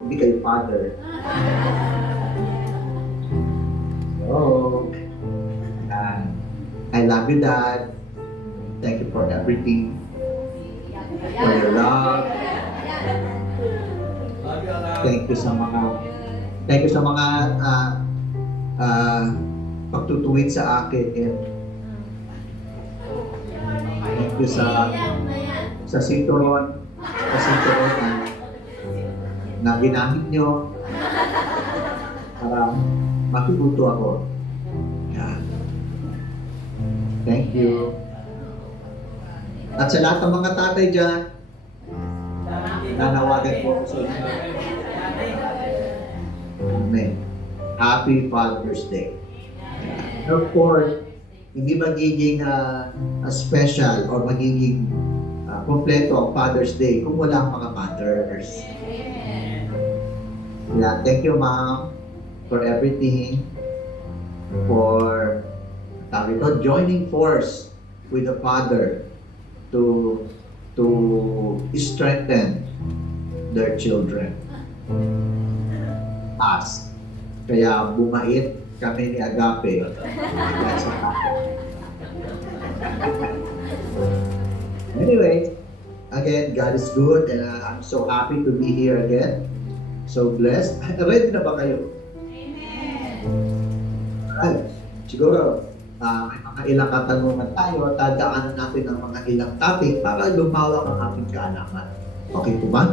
Hindi kayo father. So, I love you, Dad. Thank you for everything. For your love. Thank you sa mga pagtutuwid sa akin. And thank you sa sinturon na ginamit nyo para matututo ako. Yan. Thank you. At sa lahat ng mga tatay dyan, nanawagan po sa inyo. Amen. Happy Father's Day. Of course, hindi magiging special or magiging kompleto ang Father's Day kung wala ang mga fathers. Yeah, thank you, Mom, for everything, for joining force with the Father to strengthen their children. Us. Kaya bumait kami ni Agape. Anyway, again, God is good and I'm so happy to be here again. So blessed. Ready na ba kayo? Amen. Alright. Siguro, may mga ilang katanungan tayo. Tadaanan natin ang mga ilang topic para lumawak ang ating kaalaman. Okay po ba?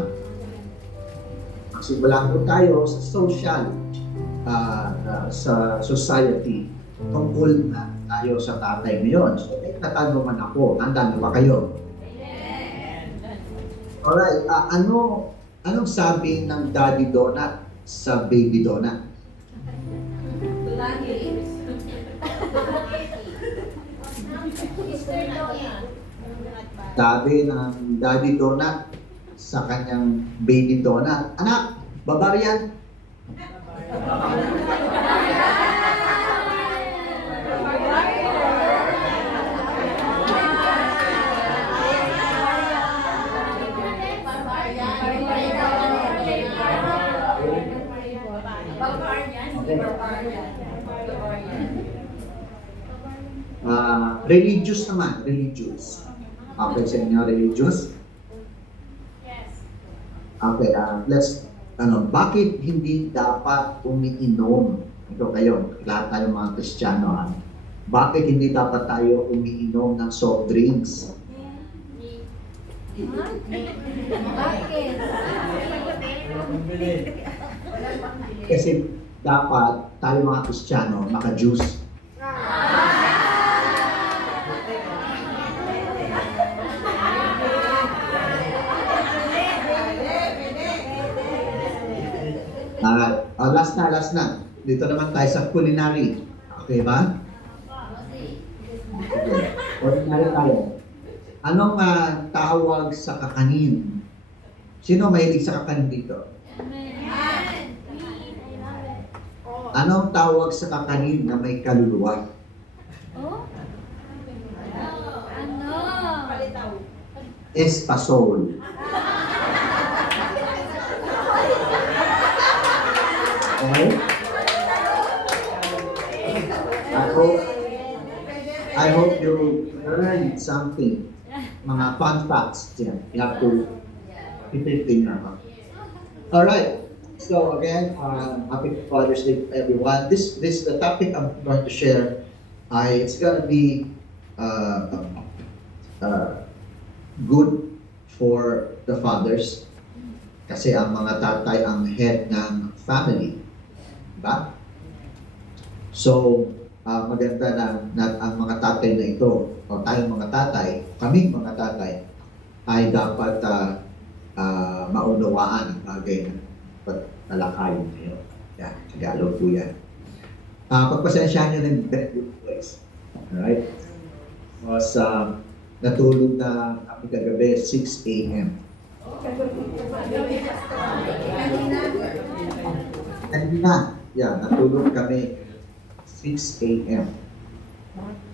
Magsimula po tayo sa social, sa society. Tungkol na tayo sa tatay ngayon. So, may katanungan ako. Handa na ba kayo? Alright. Anong sabi ng Daddy Donut sa Baby Donut? Sabi ng Daddy Donut sa kanyang Baby Donut, anak, barbarian. Religious naman, religious. Okay, sa inyo, religious? Yes. Okay, bakit hindi dapat umiinom? Ito kayo, lahat tayo mga Kristiyano. Bakit hindi dapat tayo umiinom ng soft drinks? Bakit? Kasi dapat tayo mga Kristiyano maka-juice. Last na. Dito naman tayo sa culinary. Okay ba? Okay. Culinary tayo. Anong tawag sa kakanin? Sino mahilig sa kakanin dito? Anong tawag sa kakanin na may kaluluwa? Espasol. Okay? I hope you learned something. Mga fun facts dyan. You have to keep it in your heart. Alright. So again, happy Father's Day to everyone. The topic I'm going to share, it's gonna be good for the fathers. Kasi ang mga tatay ang head ng family. Diba? So, maganda na ang mga tatay na ito, o tayong mga tatay, kaming mga tatay, ay dapat maunawaan ang bagay na talakayin ngayon. Yan, Tagalog po yan. Pagpasensyahan nyo ng very good place. Alright? Because natulog na kami kagabi 6 a.m. Kanina, natulog kami 6 a.m.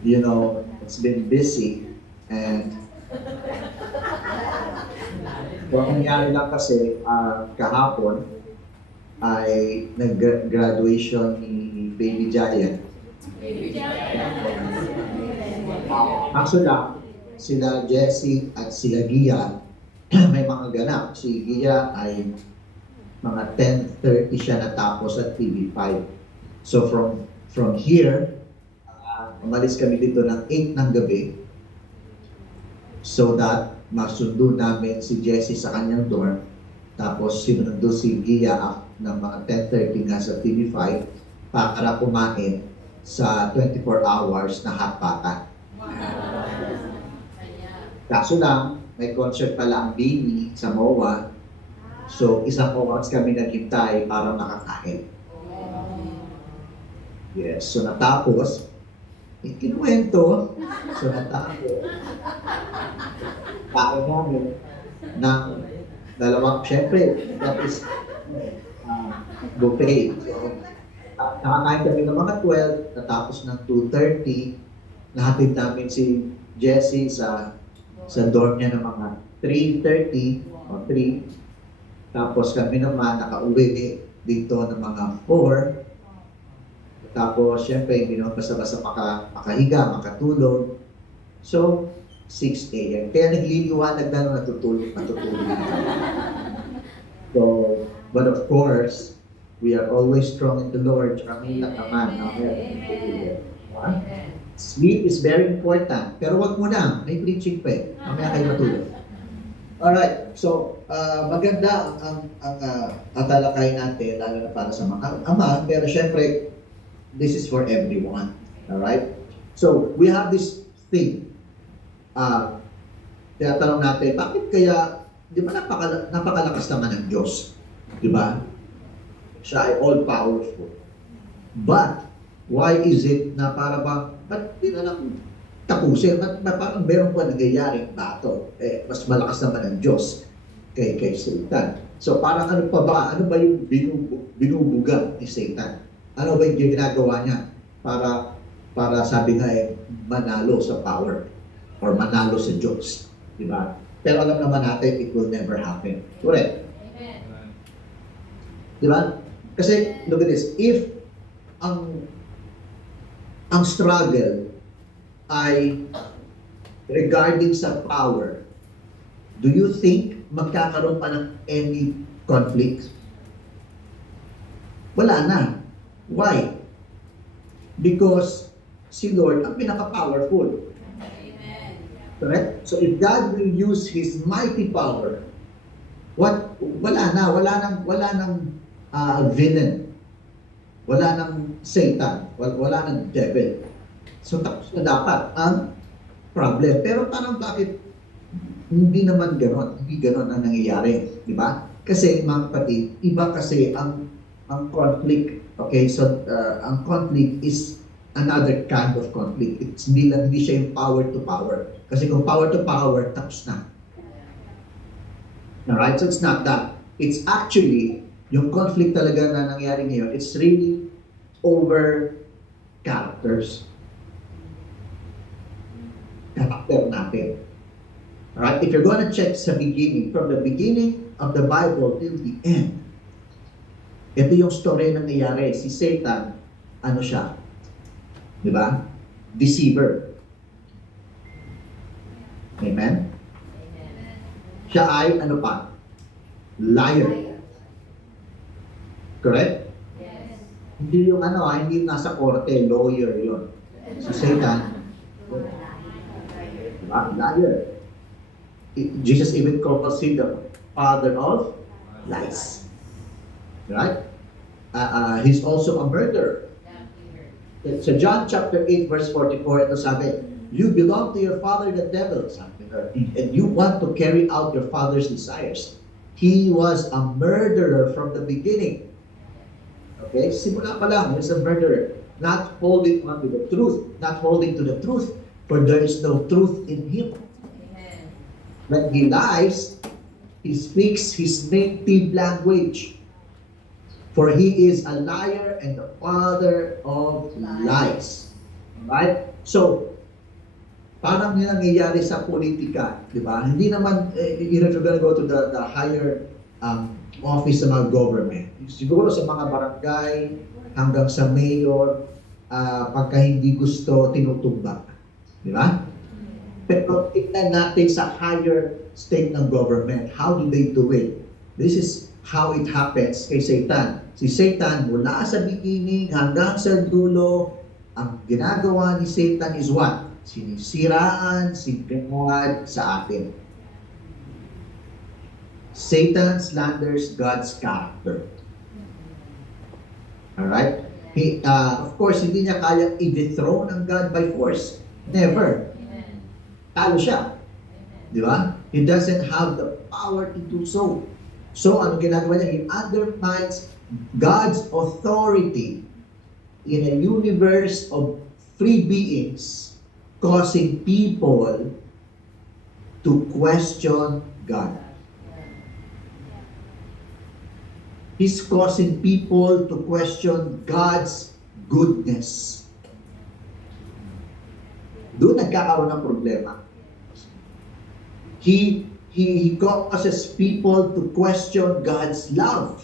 You know, it's been busy and kung nangyari lang kasi kahapon, ay nag-graduation ni Baby Giant. Actually lang, sila Jessie at sila Gia, may mga ganap. Si Gia ay mga 10:30 siya natapos at TV5. So from here, umalis kami dito ng 8 ng gabi so that masundo namin si Jessie sa kanyang dorm. Tapos sinundo si Gia ng mga 10:30 nga sa TV5 para kumain sa 24 hours na hotpota. Kaso lang, may concert pala ang Bini sa MOA. So, isang oras kami naghintay para makakain. Yes, so natapos, ikinuwento, so natapos, kain namin ng dalawang, syempre, that is buffet. So, nakakain kami ng mga 12, natapos ng 2:30, nahatid namin si Jessie sa dorm niya ng mga 3:30 o 3. Tapos kami naman nakauwi dito ng mga 4. Tapos syempre hindi naman basta-basta makahiga, makatulog. So 6 a.m. Kaya nagliliwanag na nung natutulog. So, but of course, we are always strong in the Lord. Kami naman. Sleep is very important. Pero wag mo na. May preaching pa eh. Mamaya kayo matulog. Alright. So, maganda ang talakay natin, lalo na para sa mga ama. Pero syempre, this is for everyone. Alright? So, we have this thing. Tinatanong natin, bakit kaya, di ba napakalakas naman ng Diyos? Di ba? Siya ay all-powerful. But, why is it na para bang, ba't di na lang tapusin? Ba't parang meron pa nangyayaring battle? Mas malakas naman ang Diyos kay Satan. So parang ano pa ba? Ano ba yung binubuga ni Satan? Ano ba yung ginagawa niya para sabi nga manalo sa power or manalo sa Diyos? Di ba? Pero alam naman natin, it will never happen. Correct? Amen. Di ba? Kasi, look at this. If ang struggle ay regarding sa power, do you think magkakaroon pa ng any conflict? Wala na. Why? Because si Lord ang pinaka-powerful. Amen. Correct? So if God will use His mighty power, wala nang villain. Wala nang Satan. Wala nang devil. So tapos na dapat ang problem. Pero parang bakit hindi naman ganon? Hindi ganon ang nangyayari. Di ba? Kasi mga kapatid, iba kasi ang conflict. Okay? So ang conflict is another kind of conflict. It's hindi siya yung power to power. Kasi kung power to power, tapos na. Alright? So it's not that. It's actually, yung conflict talaga na nangyari ngayon, it's really over characters. Character natin. Alright? If you're gonna check sa beginning, from the beginning of the Bible till the end, ito yung story na nangyayari. Si Satan, ano siya? Di ba? Deceiver. Amen? Siya ay, ano pa? Liar. Correct? Yes. Hindi yung hindi nasa korte, lawyer yun. Si Satan, diba? Liar. Jesus even calls him the father of lies. Right? He's also a murderer. So John chapter 8 verse 44, ito sabi, you belong to your father the devil, sabi nga, and you want to carry out your father's desires. He was a murderer from the beginning. Okay? Simula pa lang, he's a murderer. Not holding on to the truth. Not holding to the truth, for there is no truth in him. Amen. When he lies, he speaks his native language. For he is a liar and the father of lies. Right? So, parang yun ang nangyayari sa politika, di ba? Hindi naman, if you're gonna go to the higher office sa mga government. Siguro sa mga barangay, hanggang sa mayor, pagka hindi gusto, tinutumbak. Di ba? Pero tignan natin sa higher state ng government. How do they do it? This is how it happens kay Satan. Si Satan, mula sa beginning hanggang sa dulo, ang ginagawa ni Satan is what? Sinisiraan si God sa atin. Satan slanders God's character. Alright? Of course, hindi niya kayang i-dethrone ang God by force. Never. Talo siya. Di ba? He doesn't have the power to do so. So, ano ginagawa niya? He undermines God's authority in a universe of free beings, causing people to question God. He's causing people to question God's goodness. Doon nagkakaroon ng problema. He causes people to question God's love.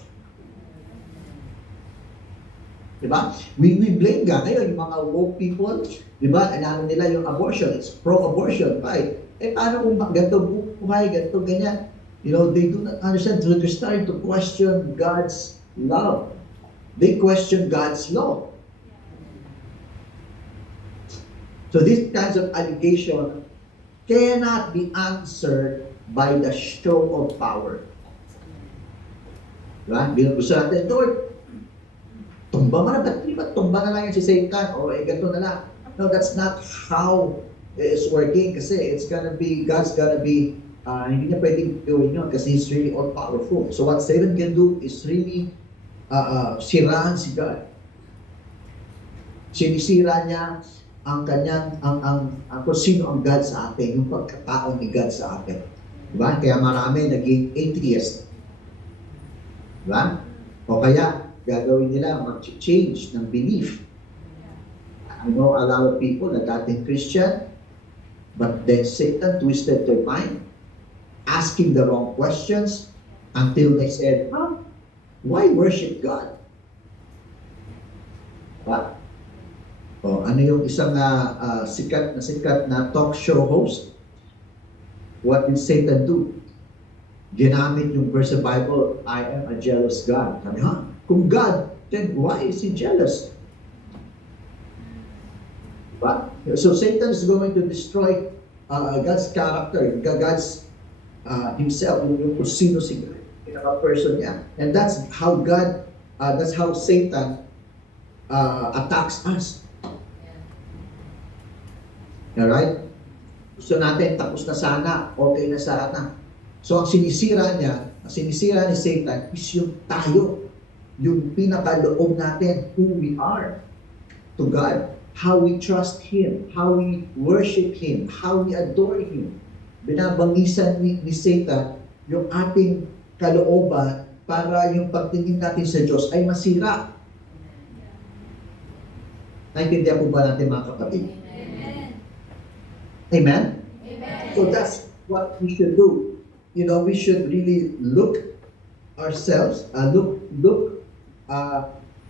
Diba? We blame God. Ngayon, yung mga woke people, diba, ano nila yung abortion, it's pro-abortion, right? Paano kung ganito buhay, ganito ganyan? You know, they do not understand. So they're starting to question God's love. They question God's law. So these kinds of allegations cannot be answered by the show of power. Diba? Bilang gusto natin, Lord, tumba mo na, ba't tumba na lang yan si Satan? O ganito na lang. No, that's not how it's working kasi it's gonna be, God's gonna be, hindi niya pwedeng gawin yun kasi He's really all-powerful. So what Satan can do is really siraan si God. Sinisira niya ang kanyang, kung sino ang God sa atin, yung pagkatao ni God sa atin. Diba? Kaya marami naging atheist. Diba? O kaya, gagawin nila, mag-change ng belief. I know a lot of people na dating Christian, but then Satan twisted their mind, asking the wrong questions until they said, why worship God? Diba? O, ano yung isang sikat na talk show host? What did Satan do? Ginamit yung verse of Bible, I am a jealous God. Sabi, kung God, then why is He jealous? Diba? So Satan is going to destroy God's character, God's himself, yung kung sino si God, pinaka-person niya. And that's how God, that's how Satan attacks us. Alright? Gusto natin, tapos na sana, okay na sana. So ang sinisira ni Satan is yung tayo, yung pinakaloob natin, who we are to God, how we trust Him, how we worship Him, how we adore Him. Binabangisan ni Satan yung ating kalooban para yung pagtingin natin sa Diyos ay masira. Naintindihan po ba natin mga kapatid? Amen? Amen. So that's what we should do. You know, we should really look ourselves, look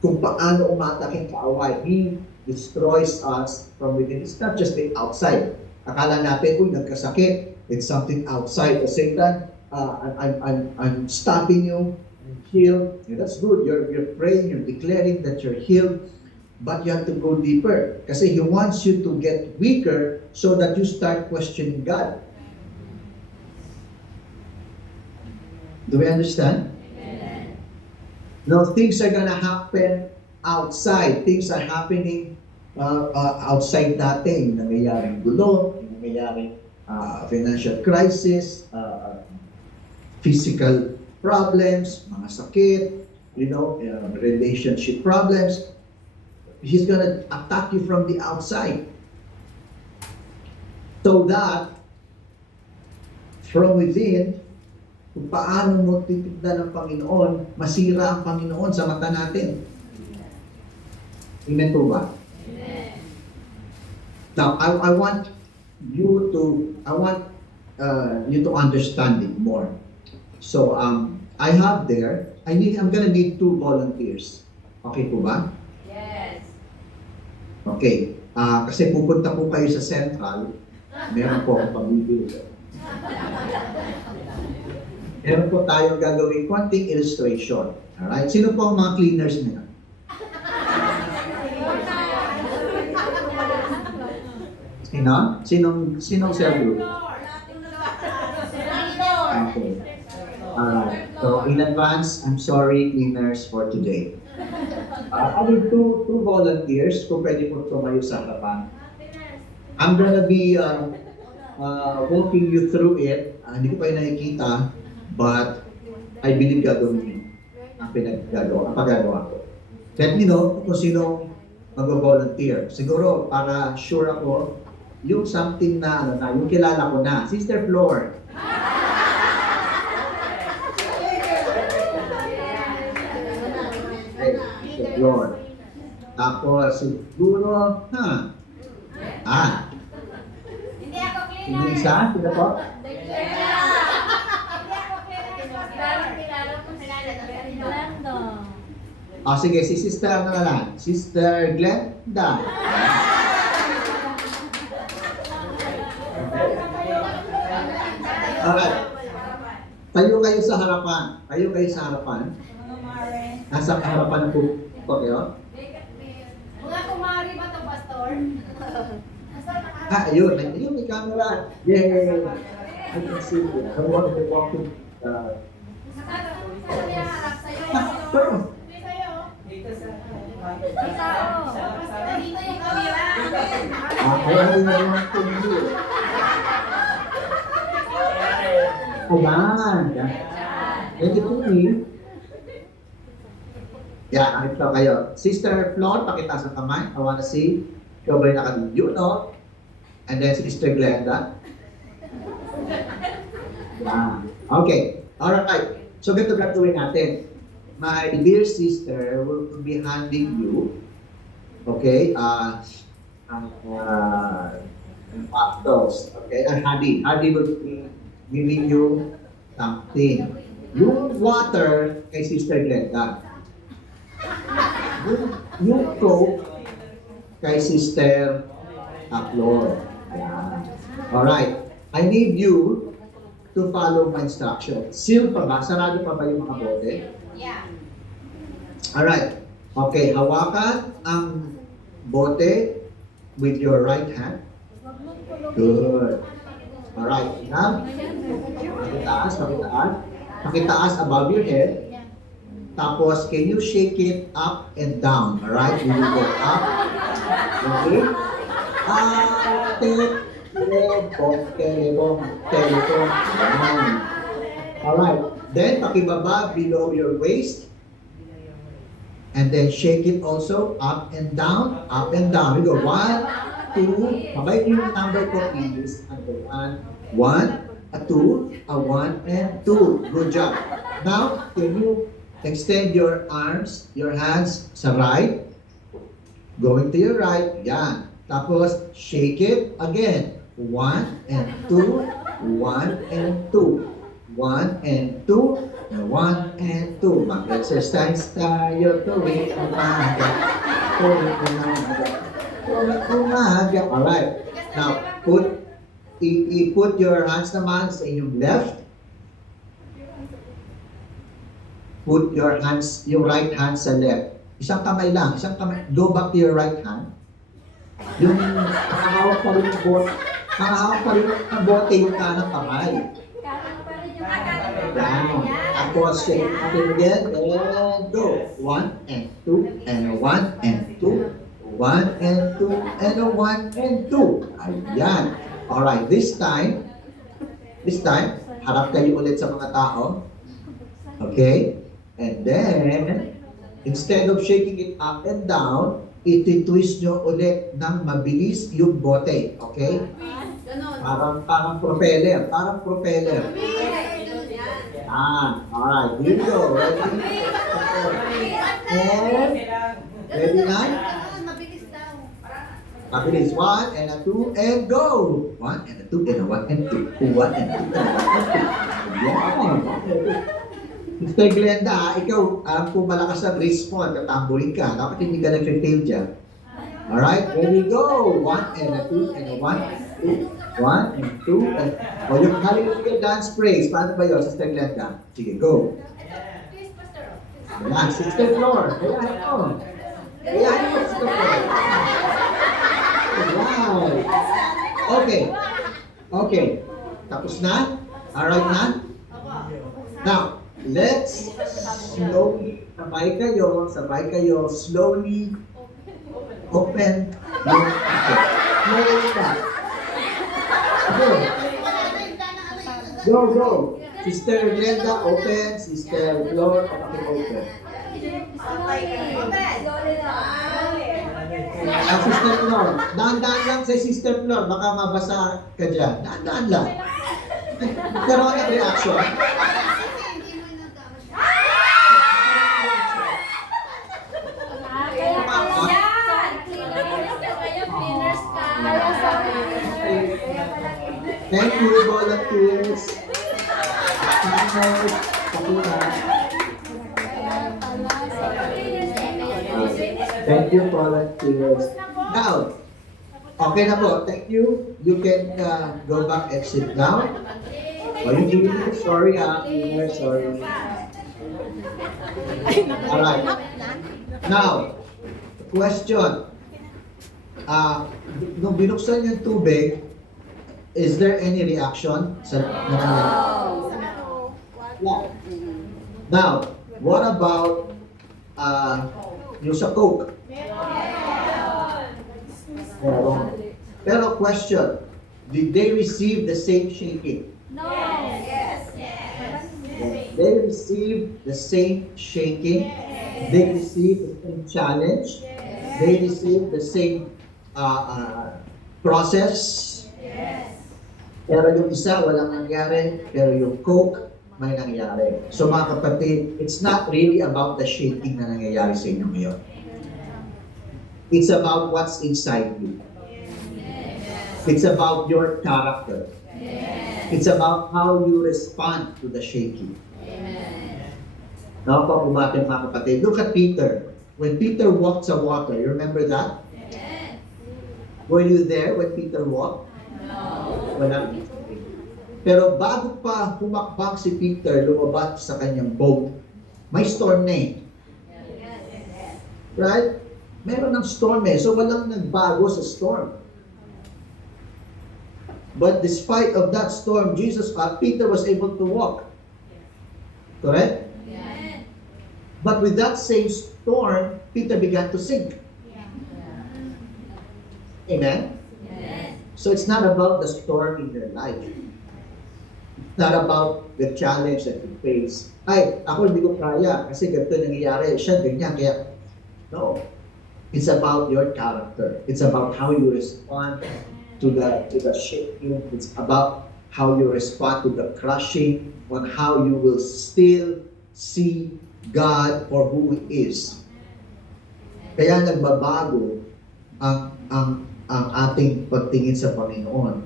kung paano umatake ang kaaway. He destroys us from within. It's not just the outside. Akala natin, nagkasakit. It's something outside. O Satan, I'm stopping you. I'm healed. Yeah, that's good. You're praying. You're declaring that you're healed. But you have to go deeper. Kasi He wants you to get weaker so that you start questioning God. Do we understand? Amen. Now, things are gonna happen outside. Things are happening outside natin. Nangyayaring gulo, nangyayaring financial crisis, physical problems, mga sakit, relationship problems. He's gonna attack you from the outside. So that, from within, kung paano mo titignan ng Panginoon, masira ang Panginoon sa mata natin. Amen po ba? Amen. Now, I want you to understand it more. So, I'm gonna need 2 volunteers. Okay po ba? Yes. Okay. Kasi pupunta po kayo sa Central, meron po akong pamibili. Meron po tayong gagawin konting illustration. Alright? Sino po ang mga cleaners nila? Sinong cell group? Okay. Alright. So, in advance, I'm sorry, cleaners, for today. I need two volunteers kung pwede po tumayo sa harapan. I'm gonna be walking you through it. Hindi ko pa yung nakikita, but I believe gagawin ang pagagawa ko. Let me know kung sino mag-volunteer. Siguro, para sure ako, yung something na, yung kilala ko na. Sister Flor. Okay, Sister Flor. Tapos, siguro, Hindi ako yung cleaner. isa, sino po? Sige, si Sister ano na lang? Sister Glenda. Alright. Tayo kayo sa harapan. Tayo kayo sa harapan. Nasa harapan po kayo. Mga kumari ba ito, Pastor? Ayun. Ayun, may camera. Yay! I can see you. I want to walk to... Pero, Dito yung kamera. kaya rin na yung tuloy. Ayan. Thank you, Tony. Yan, nakita kayo. Sister Flor, pakita sa kamay. I wanna see. Ikaw ba yung nakadidyo, no? And then Sister Glenda. Yan. Okay. Alright. So, ganito gagawin natin. My dear sister will be handing you, okay, those, okay, and Hadi will be giving you something. Yung water kay Sister Glenda. Yung Coke kay Sister Flor. Ayan. Alright. I need you to follow my instruction. Seal pa ba? Sarado pa ba yung mga bote? Yeah. Alright. Okay, hawakan ang bote with your right hand. Good. Alright, now, pakitaas. Pakitaas above your head. Tapos, can you shake it up and down? Alright, you will go up. Okay? Telebong. Alright, then pakibaba below your waist. And then shake it also up and down, up and down. We go 1, 2. Mabay yung number ko, please. And 1, 2, 1, and 2. Good job. Now, can you extend your arms, your hands sa right? Going to your right. Yan. Tapos, shake it again. 1 and 2, 1 and 2. 1 and 2. 1 and 2. Mag-exercise tayo tuwing umaga. Alright. Now, put your hands naman sa inyong left. Put your hands, yung right hand sa left. Isang kamay lang. Isang kamay. Go back to your right hand. Yung nakahawak pa rin ng bote. Nakahawak pa rin ng bote yung kanang kamay. Down. Tapos, shake it again, and go. 1 and 2, and 1 and 2, 1 and 2, and 1 and 2. Ayan. Alright, this time, harap kayo ulit sa mga tao. Okay? And then, instead of shaking it up and down, iti-twist nyo ulit ng mabilis yung bote. Okay? Parang propeller. Alright, here we go. Ready? And, ready na? Mabilis. 1 and 2 and go. 1 and 2 and 1 and 2. 1 and 2 and 1 and 2. Mr. Glenda, ikaw, alam ko malakas ang respond, tatambulin ka. Dapat hindi ka nag-fail dyan. Alright, there we go. 1 and a 2 and a 1 and 2. 1 and 2 and... O, yung hallelujah dance praise. Paano ba yun, Sister Glenda? Sige, go. Please, Pastor. Ayan, Sister Flor. Ayan, ito. Ayan, ito, Sister Flor. Wow. Okay. Okay. Tapos na? Alright na? Now, let's slowly, sabay kayo, slowly open your pocket. Slowly pa. Go, go. Sister Glenda, open. Sister Flor, open. Sister Flor, daan-daan lang sa Sister Flor, baka mabasa ka dyan. Daan-daan lang. Nagkaroon ng reaction. Thank you, volunteers. Thank you, volunteers. Now, okay na po. Thank you. You can go back and sit down. Oh, you sorry, cleaners, sorry. Alright. Now, question. Nung binuksan yung tubig, is there any reaction sa No. Now, what about yung sa Coke? Meron. Pero question, did they receive the same shaking? They received the same shaking. They received the same challenge. They received the same process. Pero yung isa, walang nangyari. Pero yung Coke, may nangyari. So mga kapatid, it's not really about the shaking na nangyayari sa inyo ngayon. It's about what's inside you. It's about your character. It's about how you respond to the shaking. Now, pag umatin mga kapatid, look at Peter. When Peter walked sa water, you remember that? Were you there when Peter walked? Wala. Pero bago pa humakbang si Peter, lumabas sa kanyang boat, may storm na eh. Right? Meron ng storm eh. So walang nagbago sa storm. But despite of that storm, Peter was able to walk. Correct? But with that same storm, Peter began to sink. Amen? So it's not about the storm in your life. It's not about the challenge that you face. Ay, ako hindi ko kaya kasi ganito nangyayari. Siya, ganyan. Kaya, no. It's about your character. It's about how you respond to the shaking. It's about how you respond to the crushing, on how you will still see God for who He is. Kaya nagbabago ang ating pagtingin sa Panginoon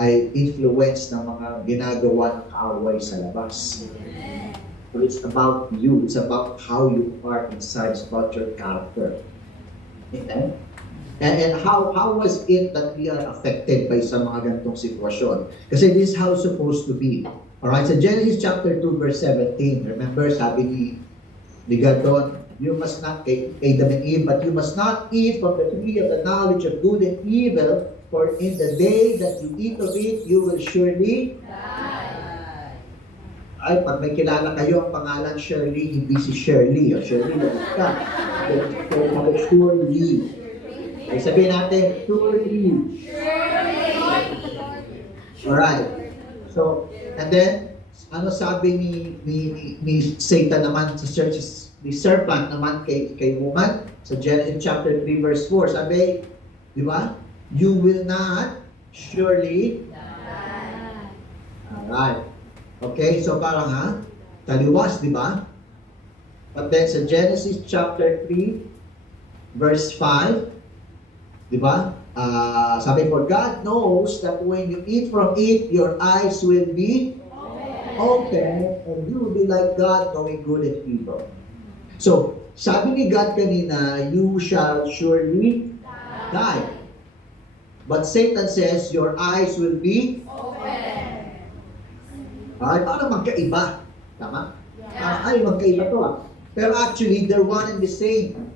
ay influence ng mga ginagawa ng kaaway sa labas. So it's about you. It's about how you are inside. It's about your character. Amen? And how was it that we are affected by sa mga ganitong sitwasyon? Kasi this is how it's supposed to be. Alright, so Genesis chapter 2 verse 17. Remember, sabi ni God doon, you must not eat Adam and Eve, but you must not eat from the tree of the knowledge of good and evil, for in the day that you eat of it, you will surely die. Ay, pag may kilala kayo ang pangalan Shirley, hindi si Shirley. O Shirley, lagot ka. Surely. Ay, sabihin natin, surely. Alright. So, and then, ano sabi ni Satan naman sa churches, ni serpent naman kay woman, sa Genesis chapter 3 verse 4, sabi, di ba? You will not surely die. Alright. Okay, so parang taliwas, di ba? But then sa Genesis chapter 3 verse 5, di ba? Sabi, for God knows that when you eat from it, your eyes will be open, and you will be like God, knowing good and evil. So, sabi ni God kanina, you shall surely die. But Satan says, your eyes will be parang magkaiba. Tama? Ay, magkaiba to ah. Pero actually, they're one and the same.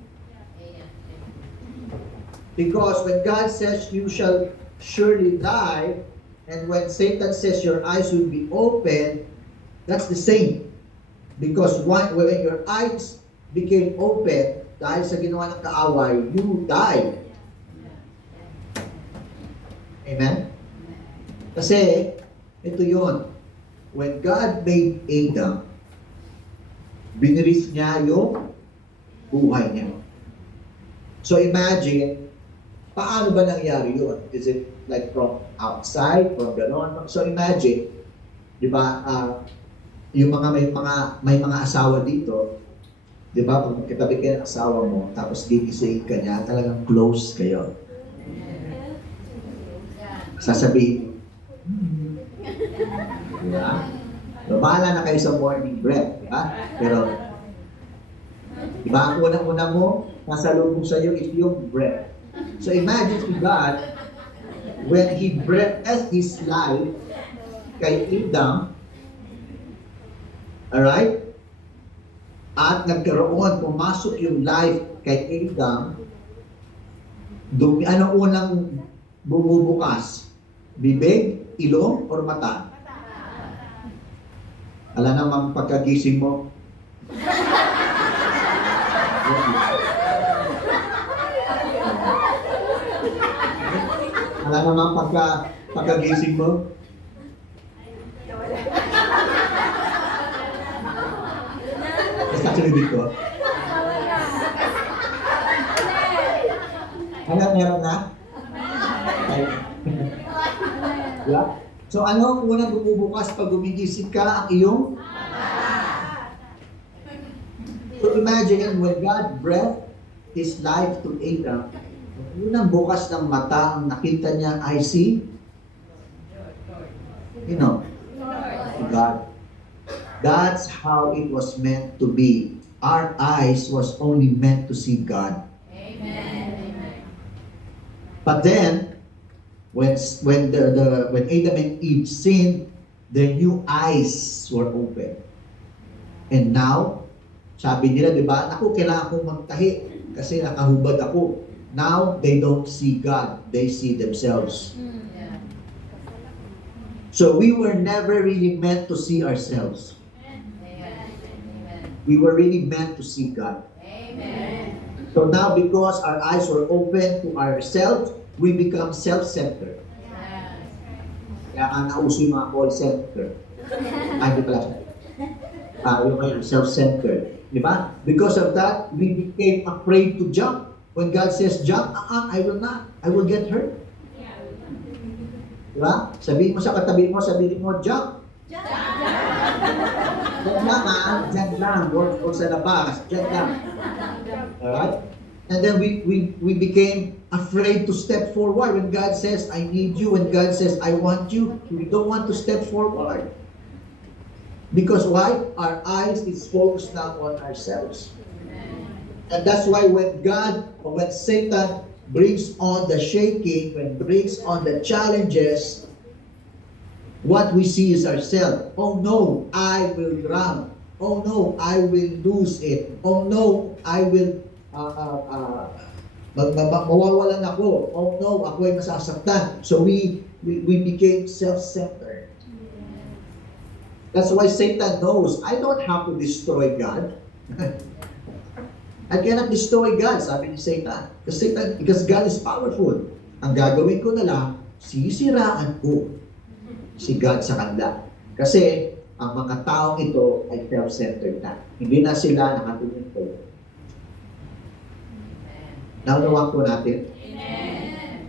Because when God says, you shall surely die, and when Satan says, your eyes will be open, that's the same. Because when your eyes became open, dahil sa ginawa ng kaaway, you died. Amen? Kasi, ito yun. When God made Adam, biniris niya yung buhay niya. So imagine, paano ba nangyari yun? Is it like from outside, from gano'n? So imagine, di ba, yung may mga asawa dito, di ba, pag katabi kayo ng asawa mo, tapos gigising ka niya, talagang close kayo. Sasabihin, di ba? So, bahala na kayo sa morning breath, di ba? Pero, di ba, ang unang-una mo, nasa lubog sa iyo is yung breath. So imagine si God, when He breathed His life kay Adam, alright? At nagkaroon, pumasok yung life kay Adam, ano unang bumubukas? Bibig, ilong, or mata? Alam namang pagkagising mo. Alam namang pagkagising mo. Basta sinibig ko. Meron na? Yeah. So ano ang unang bumubukas pag gumigising ka? Ang iyong? So imagine when God breathed His life to Adam, ang unang bukas ng mata, ang nakita niya ay si, God. That's how it was meant to be. Our eyes was only meant to see God. Amen. But then, when Adam and Eve sinned, their new eyes were open. And now, sabi nila, di ba, naku, kailangan kong magtahi kasi nakahubad ako. Now, they don't see God. They see themselves. So, we were never really meant to see ourselves. We were really meant to see God. Amen. So now, because our eyes were open to ourselves, we become self-centered. Kaya ang nauso yung mga call center. Ay, di pala siya. Yung self-centered. Di ba? Because of that, we became afraid to jump. When God says jump, I will not. I will get hurt. Di ba? Sabihin mo sa katabi mo, sabihin mo, jump. Diyan lang, diyan lang. Or sa labas, diyan lang. Alright? And then we became afraid to step forward. When God says, I need you, when God says, I want you, we don't want to step forward. Because why? Our eyes is focused now on ourselves. And that's why when Satan brings on the shaking, when brings on the challenges, what we see is ourselves. Oh no, I will drown. Oh no, I will lose it. Oh no, I will mawawalan ako. Oh no, ako ay masasaktan. So we became self-centered. That's why Satan knows, I don't have to destroy God. I cannot destroy God, sabi ni Satan. Because God is powerful. Ang gagawin ko na lang, sisiraan ko si God sa kanila. Kasi ang mga taong ito ay self-centered na. Hindi na sila nakatingin ko. Naunawan ko natin. Amen.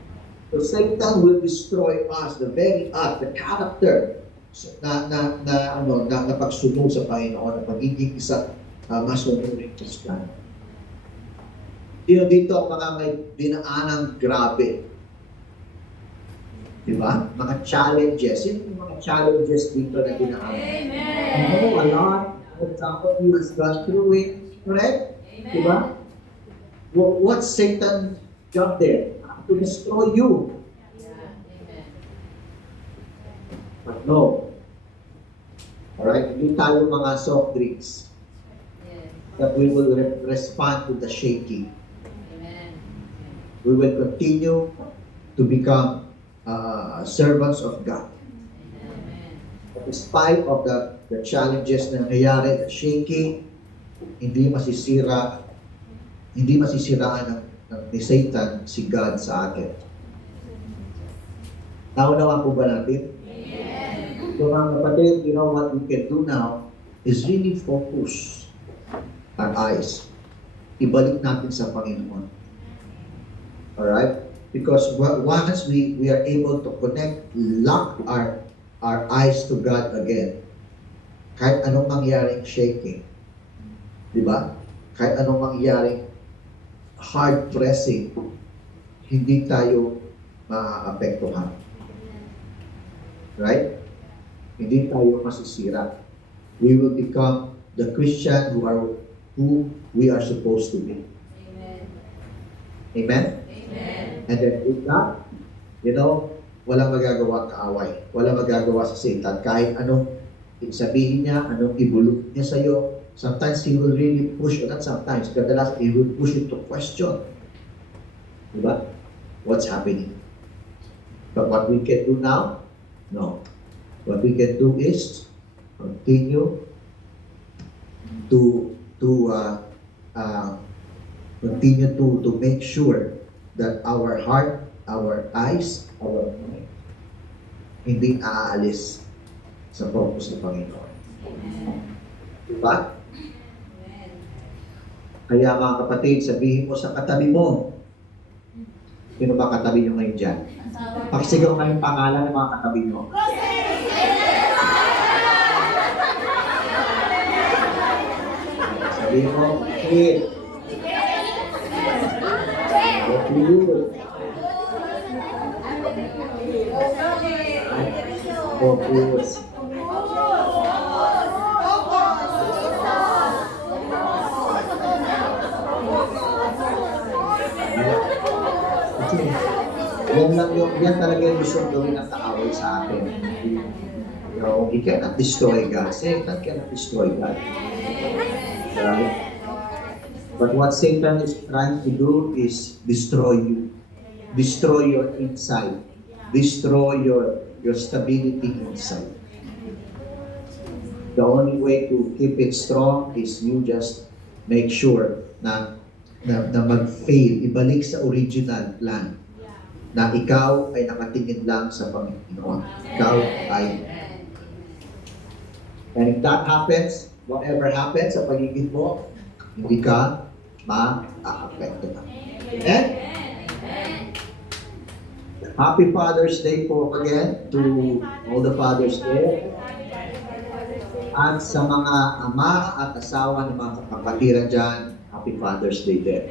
So Satan will destroy us, the very us, the character na pagsunod sa Panginoon, na pagiging isa masunuring Kristiyano. Dito ang mga may dinaanang grabe. Di ba? Mga challenges. Yun yung mga challenges dito na dinaanan. Amen. I know a lot. Some of you has gone through it. Correct? Di ba? What Satan got there? To destroy you. But no. Alright? Hindi tayo mga soft drinks that we will respond to the shaking. We will continue to become servants of God. Despite of the challenges na nangyayari, the shaking, hindi masisiraan ni Satan si God sa atin. Naunawa po ba natin? So mga kapatid, you know what we can do now is really focus our eyes. Ibalik natin sa Panginoon. Alright? Because once we are able to connect, lock our eyes to God again, kahit anong mangyaring shaking, di ba? Kahit anong mangyaring hard pressing, hindi tayo maaapektuhan. Right? Hindi tayo masisira. We will become the Christian who we are supposed to be. Amen? And then with that, you know, walang magagawa kaaway. Walang magagawa sa Satan. Kahit anong sabihin niya, anong ibulog niya sa'yo, sometimes he will really push, not sometimes, kadalas he will push you to question. Diba? What's happening? But what we can do now? No. What we can do is continue to make sure that our heart, our eyes, our mind, hindi aalis sa focus ng Panginoon. Diba? Kaya mga kapatid, sabihin mo sa katabi mo, sino ba katabi nyo ngayon dyan? Pakisigaw nga yung pangalan ng mga katabi mo. Sabihin mo, Kid. Focus. Yan talaga yung gusto gawin ng kaaway sa atin. You know, he cannot destroy God. Satan cannot destroy God. Right? But what Satan is trying to do is destroy you. Destroy your inside. Destroy your stability inside. The only way to keep it strong is you just make sure na mag-fail, ibalik sa original plan. Na ikaw ay nakatingin lang sa Panginoon. Ikaw ay... And if that happens, whatever happens sa paligid mo, hindi ka ma-a-apekto na. Amen? Happy Father's Day po again to all the fathers there. At sa mga ama at asawa ng mga kapatiran dyan, Happy Father's Day din.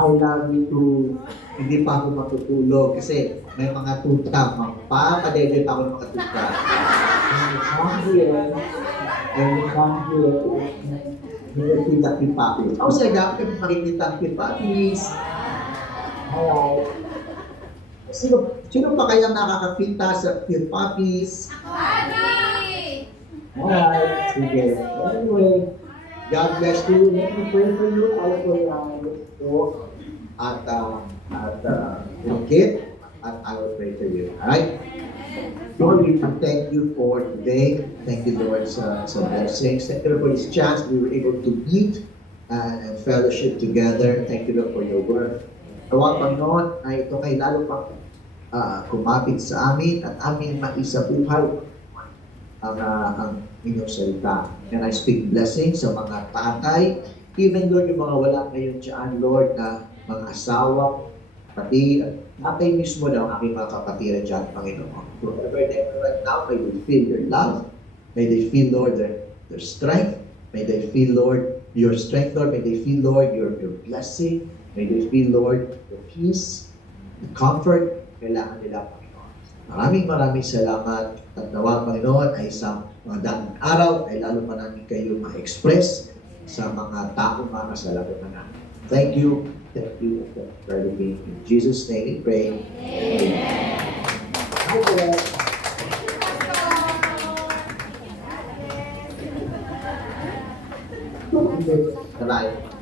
I love you too. Hindi pa ako matutulog kasi may mga tuta. Papadede pa ako ng mga tuta. When you come here, you will feel the pipapis. Ako siya dapat kami makikita ang pipapis. Alright. Sino pa kaya nakakakita sa pipapis? Alright. Sige. Anyway, God bless you. Let me pray for you. I will at kid, and I will pray for you. Alright? Lord, we thank you for today. Thank you, Lord, sa blessings. Thank you, Lord, for this chance we were able to meet and fellowship together. Thank you, Lord, for your word. Tawag, Panginoon, ay ito kay lalo pang kumapit sa amin at aming maisabuhay ang inyong salita. And I speak blessings sa mga tatay, even Lord, yung mga wala ngayon dyan, Lord, na mga asawa, Pati, kayo mismo daw, aking mga kapatiran dyan, Panginoon. Whoever they are right now, may they feel your love. May they feel, Lord, their strength. May they feel, Lord, your strength, Lord. May they feel, Lord, your blessing. May they feel, Lord, your peace, the comfort, kailangan nila, Panginoon. Maraming salamat at nawa, Panginoon, ay sa mga daang araw ay lalo pa namin kayo ma-express sa mga taong mga kasalanan namin. Thank you. Thank you for me. In Jesus' name we pray. Amen. Bye-bye.